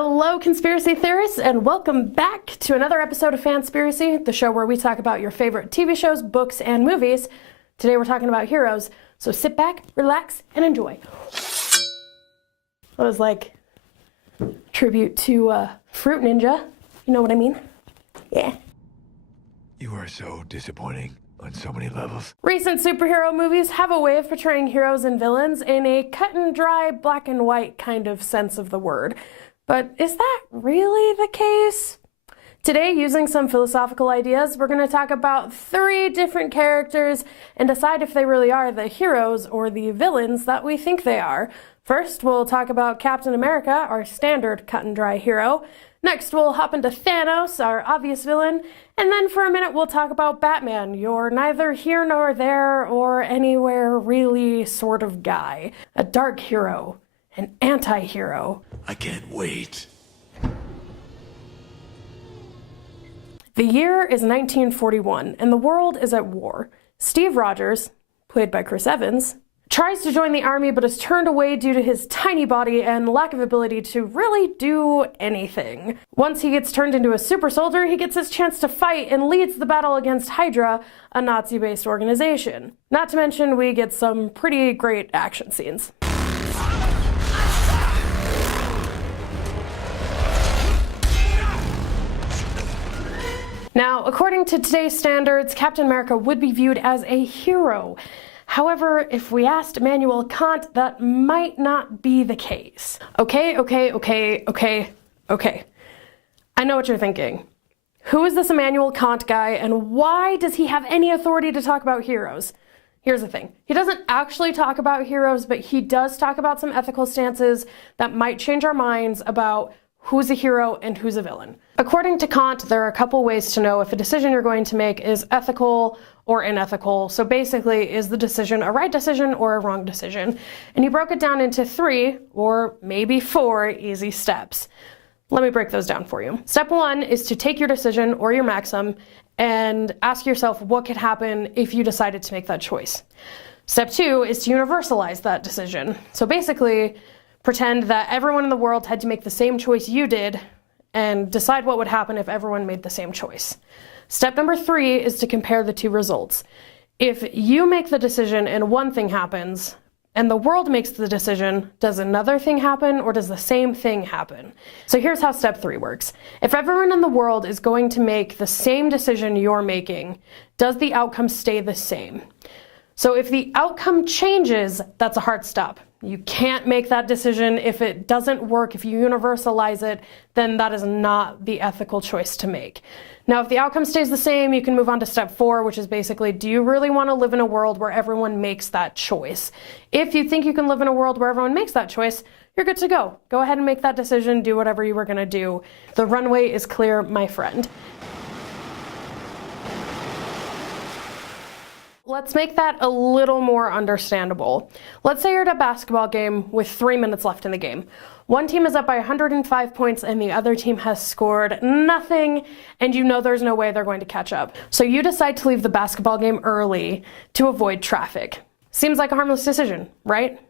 Hello, conspiracy theorists, and welcome back to another episode of Fanspiracy, the show where we talk about your favorite TV shows, books, and movies. Today we're talking about heroes, so sit back, relax, and enjoy. That was like a tribute to Fruit Ninja. You know what I mean? Yeah. You are so disappointing on so many levels. Recent superhero movies have a way of portraying heroes and villains in a cut and dry, black and white kind of sense of the word. But is that really the case? Today, using some philosophical ideas, we're going to talk about 3 different characters and decide if they really are the heroes or the villains that we think they are. First, we'll talk about Captain America, our standard cut and dry hero. Next, we'll hop into Thanos, our obvious villain. And then for a minute, we'll talk about Batman, your neither here nor there or anywhere really sort of guy. A dark hero, an anti-hero. I can't wait. The year is 1941, and the world is at war. Steve Rogers, played by Chris Evans, tries to join the army but is turned away due to his tiny body and lack of ability to really do anything. Once he gets turned into a super soldier, he gets his chance to fight and leads the battle against Hydra, a Nazi-based organization. Not to mention, we get some pretty great action scenes. Now, according to today's standards, Captain America would be viewed as a hero. However, if we asked Immanuel Kant, that might not be the case. Okay. I know what you're thinking. Who is this Immanuel Kant guy, and why does he have any authority to talk about heroes? Here's the thing. He doesn't actually talk about heroes, but he does talk about some ethical stances that might change our minds about who's a hero and who's a villain. According to Kant, there are a couple ways to know if a decision you're going to make is ethical or unethical. So basically, is the decision a right decision or a wrong decision? And he broke it down into 3 or maybe 4 easy steps. Let me break those down for you. Step 1 is to take your decision or your maxim and ask yourself what could happen if you decided to make that choice. Step 2 is to universalize that decision. So basically, pretend that everyone in the world had to make the same choice you did and decide what would happen if everyone made the same choice. Step number 3 is to compare the 2 results. If you make the decision and one thing happens, and the world makes the decision, does another thing happen or does the same thing happen? So here's how step 3 works. If everyone in the world is going to make the same decision you're making, does the outcome stay the same? So if the outcome changes, that's a hard stop. You can't make that decision. If it doesn't work, if you universalize it, then that is not the ethical choice to make. Now, if the outcome stays the same, you can move on to step 4, which is basically, do you really want to live in a world where everyone makes that choice? If you think you can live in a world where everyone makes that choice, you're good to go. Go ahead and make that decision, do whatever you were going to do. The runway is clear, my friend. Let's make that a little more understandable. Let's say you're at a basketball game with 3 minutes left in the game. One team is up by 105 points and the other team has scored nothing, and you know there's no way they're going to catch up. So you decide to leave the basketball game early to avoid traffic. Seems like a harmless decision, right?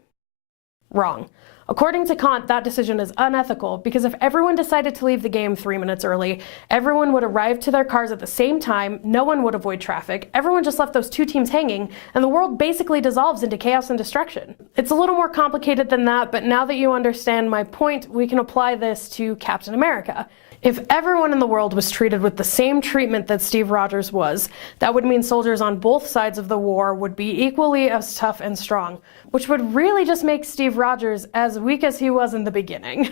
Wrong. According to Kant, that decision is unethical because if everyone decided to leave the game 3 minutes early, everyone would arrive to their cars at the same time, no one would avoid traffic, everyone just left those 2 teams hanging, and the world basically dissolves into chaos and destruction. It's a little more complicated than that, but now that you understand my point, we can apply this to Captain America. If everyone in the world was treated with the same treatment that Steve Rogers was, that would mean soldiers on both sides of the war would be equally as tough and strong, which would really just make Steve Rogers as weak as he was in the beginning.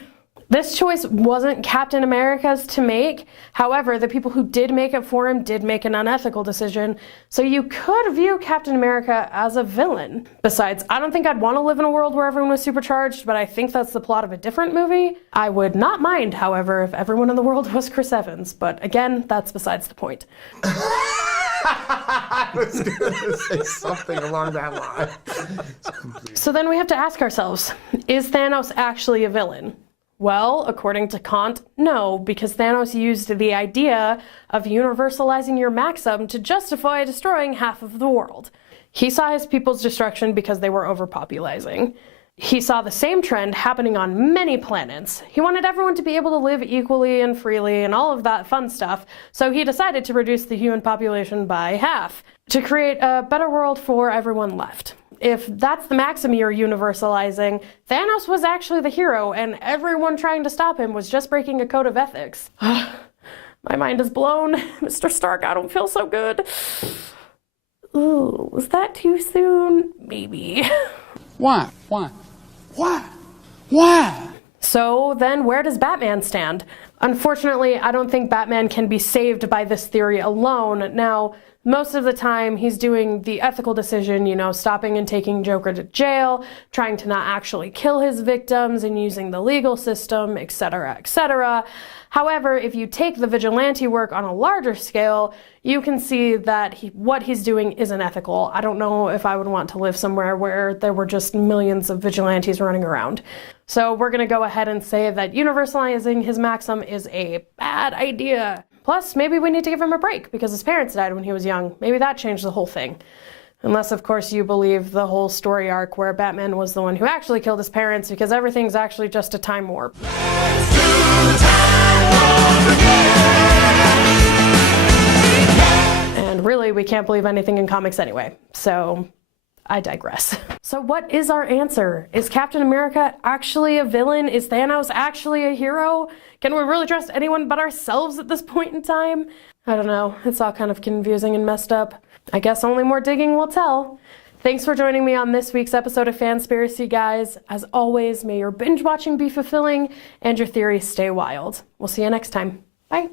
This choice wasn't Captain America's to make. However, the people who did make it for him did make an unethical decision, so you could view Captain America as a villain. Besides, I don't think I'd want to live in a world where everyone was supercharged, but I think that's the plot of a different movie. I would not mind, however, if everyone in the world was Chris Evans, but again, that's besides the point. I was gonna say something along that line. So then we have to ask ourselves, is Thanos actually a villain? Well, according to Kant, no, because Thanos used the idea of universalizing your maxim to justify destroying half of the world. He saw his people's destruction because they were overpopulating. He saw the same trend happening on many planets. He wanted everyone to be able to live equally and freely and all of that fun stuff, so he decided to reduce the human population by half to create a better world for everyone left. If that's the maxim you're universalizing, Thanos was actually the hero, and everyone trying to stop him was just breaking a code of ethics. My mind is blown. Mr. Stark, I don't feel so good. Ooh, was that too soon? Maybe. Why? Why? Why? Why? So then where does Batman stand? Unfortunately, I don't think Batman can be saved by this theory alone. Now, most of the time he's doing the ethical decision, stopping and taking Joker to jail, trying to not actually kill his victims and using the legal system, etc., etc. However, if you take the vigilante work on a larger scale, you can see that what he's doing isn't ethical. I don't know if I would want to live somewhere where there were just millions of vigilantes running around. So we're going to go ahead and say that universalizing his maxim is a bad idea. Plus, maybe we need to give him a break because his parents died when he was young. Maybe that changed the whole thing. Unless, of course, you believe the whole story arc where Batman was the one who actually killed his parents because everything's actually just a time warp. And really, we can't believe anything in comics anyway. So, I digress. So what is our answer? Is Captain America actually a villain? Is Thanos actually a hero? Can we really trust anyone but ourselves at this point in time? I don't know. It's all kind of confusing and messed up. I guess only more digging will tell. Thanks for joining me on this week's episode of Fanspiracy, guys. As always, may your binge watching be fulfilling and your theories stay wild. We'll see you next time. Bye.